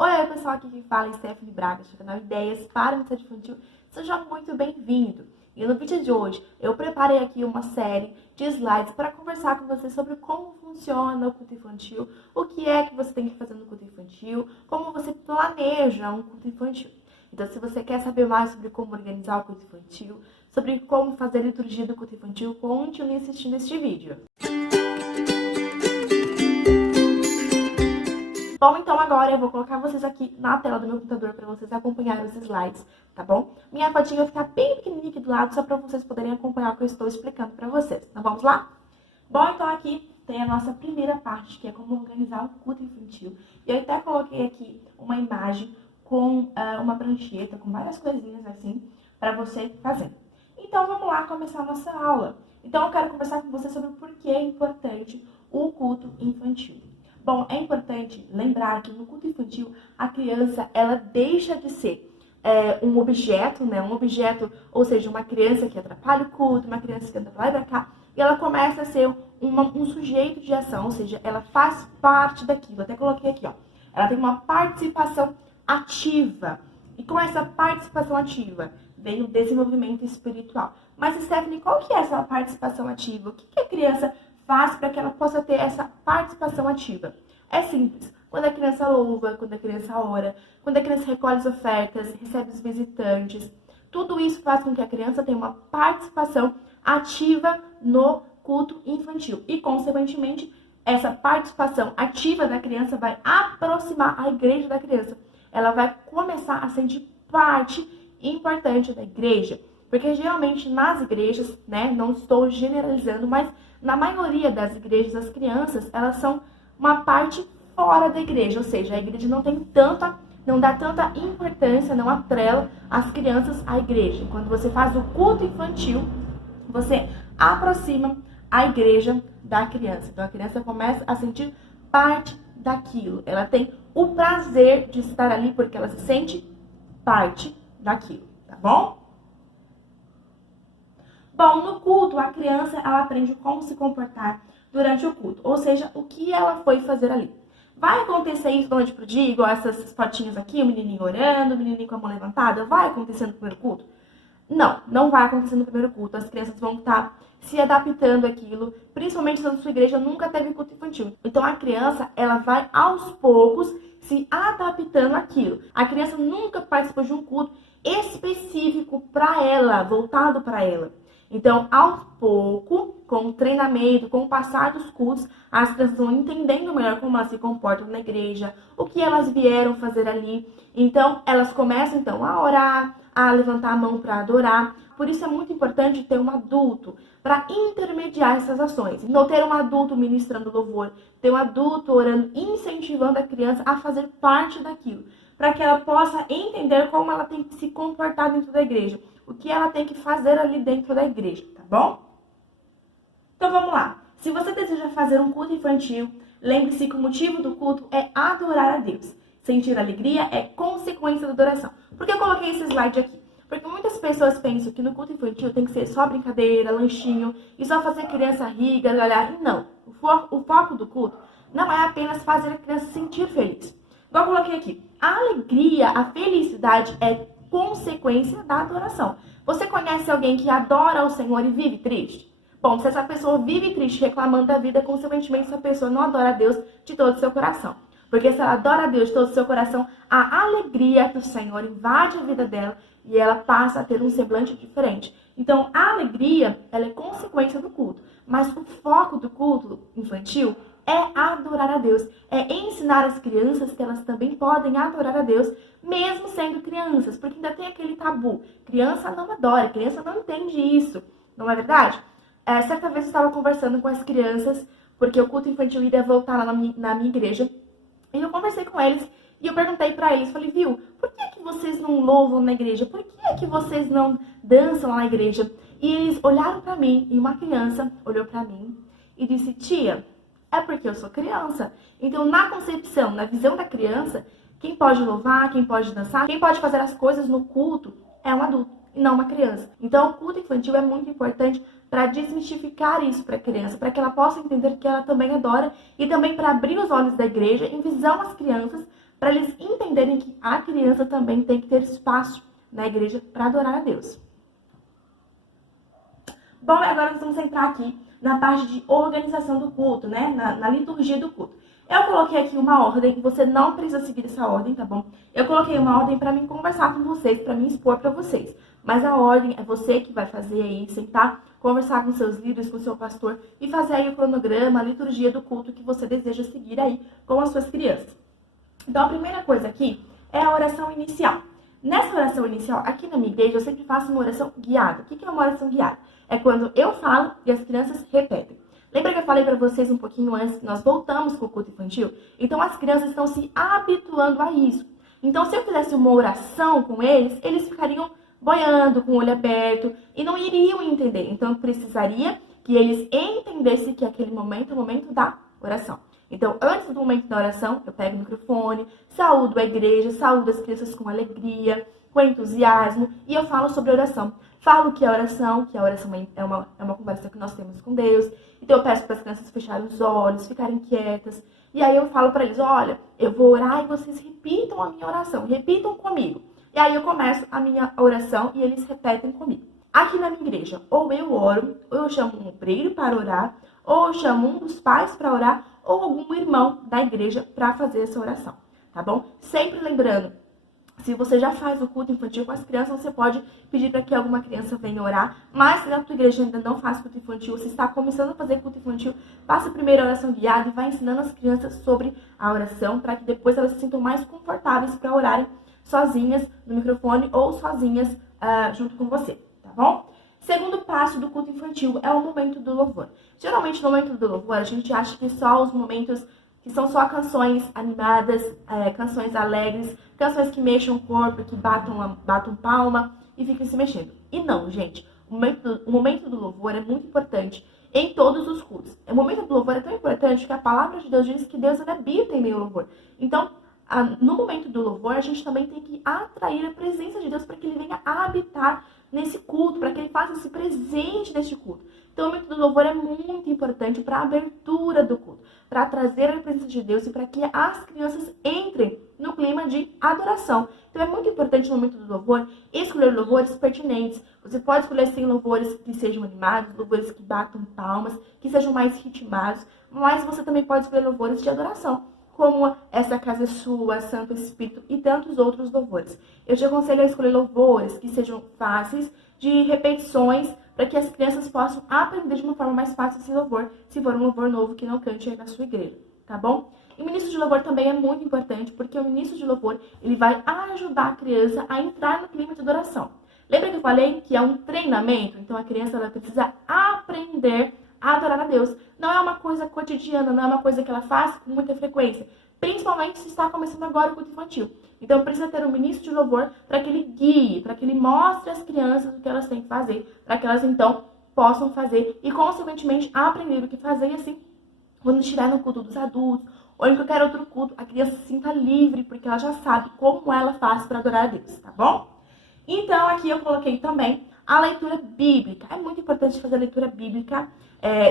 Oi, pessoal, aqui quem fala é Stephanie Braga, do canal Ideias para o Ensino Infantil. Seja muito bem-vindo! E no vídeo de hoje, eu preparei aqui uma série de slides para conversar com você sobre como funciona o culto infantil, o que é que você tem que fazer no culto infantil, como você planeja um culto infantil. Então, se você quer saber mais sobre como organizar o culto infantil, sobre como fazer a liturgia do culto infantil, continue assistindo este vídeo. Bom, então agora eu vou colocar vocês aqui na tela do meu computador para vocês acompanharem os slides, tá bom? Minha fotinha vai ficar bem pequenininha aqui do lado, só para vocês poderem acompanhar o que eu estou explicando para vocês. Então vamos lá? Bom, então aqui tem a nossa primeira parte, que é como organizar o culto infantil. E eu até coloquei aqui uma imagem com uma prancheta, com várias coisinhas assim, para você fazer. Então vamos lá começar a nossa aula. Então eu quero conversar com você sobre o porquê é importante o culto infantil. Bom, é importante lembrar que no culto infantil a criança ela deixa de ser um objeto, né? Um objeto, ou seja, uma criança que atrapalha o culto, uma criança que anda pra lá e pra cá, e ela começa a ser um sujeito de ação, ou seja, ela faz parte daquilo. Até coloquei aqui, ó. Ela tem uma participação ativa. E com essa participação ativa vem o desenvolvimento espiritual. Mas, Stephanie, qual que é essa participação ativa? O que a criança faz para que ela possa ter essa participação ativa? É simples. Quando a criança louva, quando a criança ora, quando a criança recolhe as ofertas, recebe os visitantes, tudo isso faz com que a criança tenha uma participação ativa no culto infantil. E, consequentemente, essa participação ativa da criança vai aproximar a igreja da criança. Ela vai começar a sentir parte importante da igreja. Porque geralmente nas igrejas, né, não estou generalizando, mas na maioria das igrejas, as crianças, elas são uma parte fora da igreja. Ou seja, a igreja não dá tanta importância, não atrela as crianças à igreja. Quando você faz o culto infantil, você aproxima a igreja da criança. Então a criança começa a sentir parte daquilo. Ela tem o prazer de estar ali porque ela se sente parte daquilo, tá bom? Bom, no culto, a criança ela aprende como se comportar durante o culto, ou seja, o que ela foi fazer ali. Vai acontecer isso da noite pro dia, igual essas fotinhas aqui, o menininho orando, o menininho com a mão levantada? Vai acontecer no primeiro culto? Não, não vai acontecer no primeiro culto. As crianças vão estar se adaptando àquilo, principalmente se a sua igreja nunca teve culto infantil. Então a criança, ela vai aos poucos se adaptando àquilo. A criança nunca participou de um culto específico para ela, voltado para ela. Então, aos pouco, com o treinamento, com o passar dos cultos, as crianças vão entendendo melhor como elas se comportam na igreja, o que elas vieram fazer ali. Então, elas começam então a orar, a levantar a mão para adorar. Por isso é muito importante ter um adulto para intermediar essas ações. Não ter um adulto ministrando louvor, ter um adulto orando, incentivando a criança a fazer parte daquilo, para que ela possa entender como ela tem que se comportar dentro da igreja, o que ela tem que fazer ali dentro da igreja, tá bom? Então vamos lá. Se você deseja fazer um culto infantil, lembre-se que o motivo do culto é adorar a Deus. Sentir alegria é consequência da adoração. Por que eu coloquei esse slide aqui? Porque muitas pessoas pensam que no culto infantil tem que ser só brincadeira, lanchinho, e só fazer a criança rir, gargalhar. E não. O foco do culto não é apenas fazer a criança se sentir feliz. Igual eu coloquei aqui. A alegria, a felicidade é consequência da adoração. Você conhece alguém que adora o Senhor e vive triste? Bom, se essa pessoa vive triste, reclamando da vida, consequentemente essa pessoa não adora a Deus de todo o seu coração. Porque se ela adora a Deus de todo o seu coração, a alegria do Senhor invade a vida dela e ela passa a ter um semblante diferente. Então, a alegria, ela é consequência do culto. Mas o foco do culto infantil é adorar a Deus. É ensinar as crianças que elas também podem adorar a Deus, mesmo sendo crianças. Porque ainda tem aquele tabu. Criança não adora, criança não entende isso. Não é verdade? Certa vez eu estava conversando com as crianças, porque o culto infantil iria voltar lá na minha igreja. E eu conversei com eles e eu perguntei pra eles, falei, viu, por que vocês não louvam na igreja? Por que vocês não dançam lá na igreja? E eles olharam pra mim, e uma criança olhou pra mim e disse, tia, é porque eu sou criança. Então, na concepção, na visão da criança, quem pode louvar, quem pode dançar, quem pode fazer as coisas no culto é um adulto e não uma criança. Então, o culto infantil é muito importante para desmistificar isso para a criança, para que ela possa entender que ela também adora e também para abrir os olhos da igreja em visão às crianças, para eles entenderem que a criança também tem que ter espaço na igreja para adorar a Deus. Bom, agora nós vamos entrar aqui na parte de organização do culto, né? Na liturgia do culto. Eu coloquei aqui uma ordem, você não precisa seguir essa ordem, tá bom? Eu coloquei uma ordem para mim conversar com vocês, para mim expor para vocês. Mas a ordem é você que vai fazer aí, sentar, conversar com seus líderes, com seu pastor e fazer aí o cronograma, a liturgia do culto que você deseja seguir aí com as suas crianças. Então, a primeira coisa aqui é a oração inicial. Nessa oração inicial, aqui na minha igreja, eu sempre faço uma oração guiada. O que é uma oração guiada? É quando eu falo e as crianças repetem. Lembra que eu falei para vocês um pouquinho antes que nós voltamos com o culto infantil? Então, as crianças estão se habituando a isso. Então, se eu fizesse uma oração com eles, eles ficariam boiando, com o olho aberto, e não iriam entender. Então, eu precisaria que eles entendessem que aquele momento é o momento da oração. Então, antes do momento da oração, eu pego o microfone, saúdo a igreja, saúdo as crianças com alegria, com entusiasmo, e eu falo sobre a oração. Falo que a oração é uma conversa que nós temos com Deus. Então, eu peço para as crianças fecharem os olhos, ficarem quietas. E aí eu falo para eles, olha, eu vou orar e vocês repitam a minha oração, repitam comigo. E aí eu começo a minha oração e eles repetem comigo. Aqui na minha igreja, ou eu oro, ou eu chamo um obreiro para orar, ou eu chamo um dos pais para orar, ou algum irmão da igreja para fazer essa oração, tá bom? Sempre lembrando, se você já faz o culto infantil com as crianças, você pode pedir para que alguma criança venha orar, mas se na tua igreja ainda não faz culto infantil, você está começando a fazer culto infantil, faça primeiro a oração guiada e vai ensinando as crianças sobre a oração, para que depois elas se sintam mais confortáveis para orarem sozinhas no microfone ou sozinhas junto com você, tá bom? Segundo passo do culto infantil é o momento do louvor. Geralmente no momento do louvor a gente acha que só os momentos que são só canções animadas, canções alegres, canções que mexam o corpo, que batam palma e fiquem se mexendo. E não, gente, o momento do louvor é muito importante em todos os cultos. O momento do louvor é tão importante que a palavra de Deus diz que Deus habita em meio ao louvor. Então, no momento do louvor, a gente também tem que atrair a presença de Deus para que Ele venha habitar nesse culto, para que Ele faça esse presente neste culto. Então, o momento do louvor é muito importante para a abertura do culto, para trazer a presença de Deus e para que as crianças entrem no clima de adoração. Então, é muito importante no momento do louvor escolher louvores pertinentes. Você pode escolher, sim, louvores que sejam animados, louvores que batam palmas, que sejam mais ritmados, mas você também pode escolher louvores de adoração, como Essa Casa é Sua, Santo Espírito e tantos outros louvores. Eu te aconselho a escolher louvores que sejam fáceis, de repetições, para que as crianças possam aprender de uma forma mais fácil esse louvor, se for um louvor novo que não cante aí na sua igreja, tá bom? E o ministro de louvor também é muito importante, porque o ministro de louvor, ele vai ajudar a criança a entrar no clima de adoração. Lembra que eu falei que é um treinamento? Então a criança ela precisa aprender a adorar a Deus. Não é uma coisa cotidiana, não é uma coisa que ela faz com muita frequência. Principalmente se está começando agora o culto infantil. Então precisa ter um ministro de louvor para que ele guie, para que ele mostre às crianças o que elas têm que fazer, para que elas então possam fazer e consequentemente aprender o que fazer e assim, quando estiver no culto dos adultos ou em qualquer outro culto, a criança se sinta livre, porque ela já sabe como ela faz para adorar a Deus, tá bom? Então aqui eu coloquei também a leitura bíblica. É muito importante fazer a leitura bíblica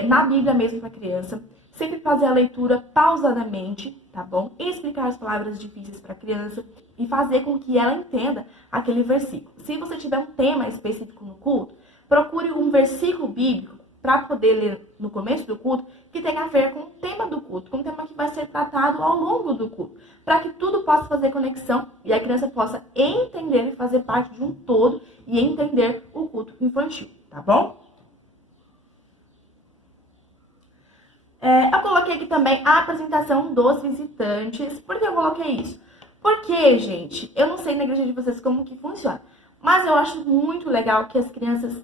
na Bíblia mesmo para a criança. Sempre fazer a leitura pausadamente, tá bom? Explicar as palavras difíceis para a criança e fazer com que ela entenda aquele versículo. Se você tiver um tema específico no culto, procure um versículo bíblico para poder ler no começo do culto que tenha a ver com o tema do culto, com o tema que vai ser tratado ao longo do culto, para que tudo possa fazer conexão e a criança possa entender e fazer parte de um todo e entender o culto infantil, tá bom? Eu coloquei aqui também a apresentação dos visitantes. Por que eu coloquei isso? Porque, gente, eu não sei na igreja de vocês como que funciona, mas eu acho muito legal que as crianças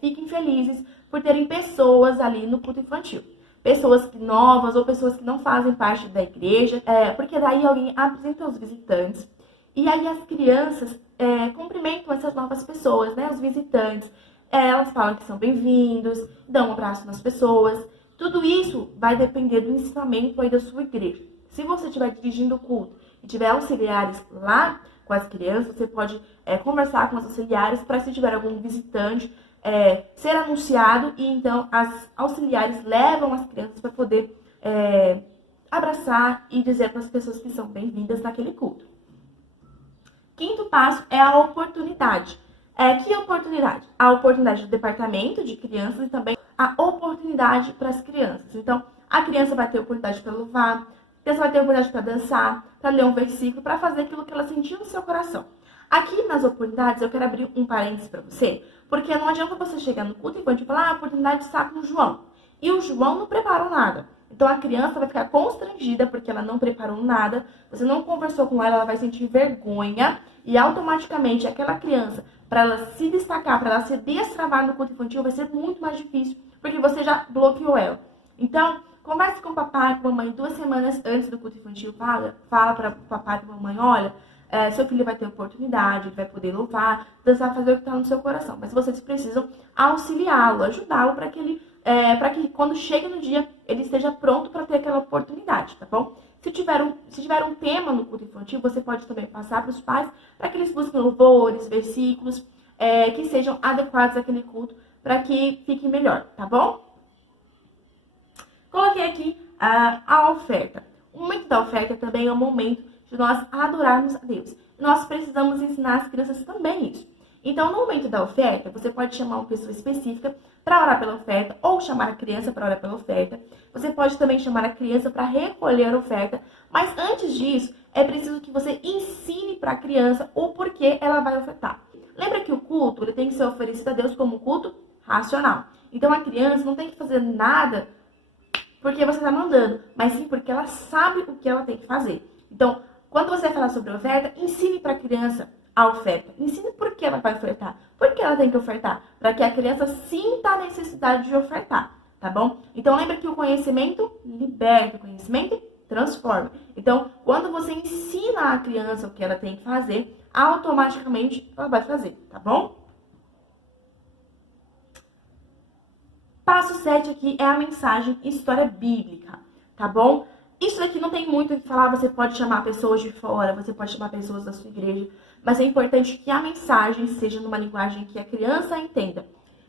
fiquem felizes por terem pessoas ali no culto infantil. Pessoas novas ou pessoas que não fazem parte da igreja, porque daí alguém apresenta os visitantes. E aí as crianças cumprimentam essas novas pessoas, né? Os visitantes. Elas falam que são bem-vindos, dão um abraço nas pessoas. Tudo isso vai depender do ensinamento aí da sua igreja. Se você estiver dirigindo o culto e tiver auxiliares lá com as crianças, você pode conversar com os auxiliares para, se tiver algum visitante, ser anunciado e então as auxiliares levam as crianças para poder abraçar e dizer para as pessoas que são bem-vindas naquele culto. Quinto passo é a oportunidade. Que oportunidade? A oportunidade do departamento de crianças e também a oportunidade para as crianças. Então, a criança vai ter oportunidade para louvar, a criança vai ter oportunidade para dançar, para ler um versículo, para fazer aquilo que ela sentiu no seu coração. Aqui nas oportunidades, eu quero abrir um parênteses para você, porque não adianta você chegar no culto infantil e falar, a oportunidade está com o João. E o João não preparou nada. Então a criança vai ficar constrangida porque ela não preparou nada, você não conversou com ela, ela vai sentir vergonha e automaticamente aquela criança, para ela se destacar, para ela se destravar no culto infantil, vai ser muito mais difícil, porque você já bloqueou ela. Então, converse com o papai e com a mamãe 2 semanas antes do culto infantil, fala para o papai e para a mamãe, olha, seu filho vai ter oportunidade, ele vai poder louvar, dançar, fazer o que está no seu coração. Mas vocês precisam auxiliá-lo, ajudá-lo para que quando chegue no dia, ele esteja pronto para ter aquela oportunidade, tá bom? Se tiver um tema no culto infantil, você pode também passar para os pais para que eles busquem louvores, versículos que sejam adequados àquele culto para que fique melhor, tá bom? Coloquei aqui a oferta. O momento da oferta também é o momento de nós adorarmos a Deus. Nós precisamos ensinar as crianças também isso. Então, no momento da oferta, você pode chamar uma pessoa específica para orar pela oferta ou chamar a criança para orar pela oferta. Você pode também chamar a criança para recolher a oferta. Mas antes disso, é preciso que você ensine para a criança o porquê ela vai ofertar. Lembra que o culto ele tem que ser oferecido a Deus como um culto racional. Então, a criança não tem que fazer nada porque você está mandando, mas sim porque ela sabe o que ela tem que fazer. Então, quando você falar sobre a oferta, ensine para a criança a oferta. Ensine por que ela vai ofertar. Por que ela tem que ofertar? Para que a criança sinta a necessidade de ofertar, tá bom? Então, lembra que o conhecimento liberta, o conhecimento transforma. Então, quando você ensina a criança o que ela tem que fazer, automaticamente ela vai fazer, tá bom? Passo 7 aqui é a mensagem história bíblica, tá bom? Isso daqui não tem muito o que falar, você pode chamar pessoas de fora, você pode chamar pessoas da sua igreja, mas é importante que a mensagem seja numa linguagem que a criança entenda.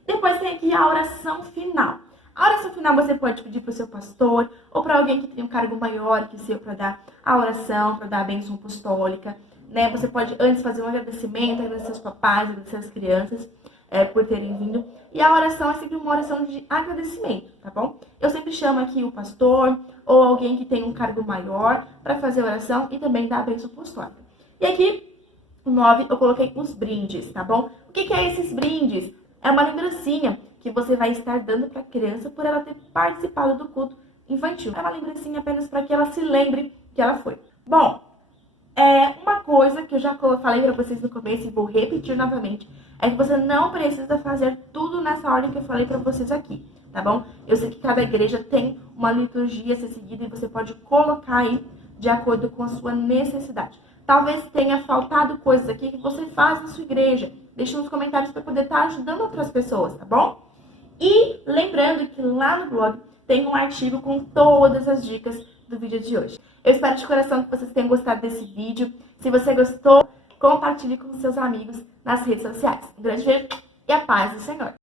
Depois tem aqui a oração final. A oração final você pode pedir para o seu pastor ou para alguém que tem um cargo maior que o seu para dar a oração, para dar a bênção apostólica, né? Você pode antes fazer um agradecimento, agradecer os papais, agradecer as crianças por terem vindo. E a oração é sempre uma oração de agradecimento, tá bom? Eu sempre chamo aqui o pastor ou alguém que tem um cargo maior para fazer a oração e também dar a bênção apostólica. E aqui, o 9, eu coloquei os brindes, tá bom? O que é esses brindes? É uma lembrancinha que você vai estar dando para a criança por ela ter participado do culto infantil. É uma lembrancinha apenas para que ela se lembre que ela foi. Bom, uma coisa que eu já falei para vocês no começo e vou repetir novamente, é que você não precisa fazer tudo nessa ordem que eu falei para vocês aqui, tá bom? Eu sei que cada igreja tem uma liturgia a ser seguida e você pode colocar aí de acordo com a sua necessidade. Talvez tenha faltado coisas aqui que você faz na sua igreja. Deixa nos comentários para poder estar ajudando outras pessoas, tá bom? E lembrando que lá no blog tem um artigo com todas as dicas do vídeo de hoje. Eu espero de coração que vocês tenham gostado desse vídeo. Se você gostou, compartilhe com seus amigos nas redes sociais. Um grande beijo e a paz do Senhor.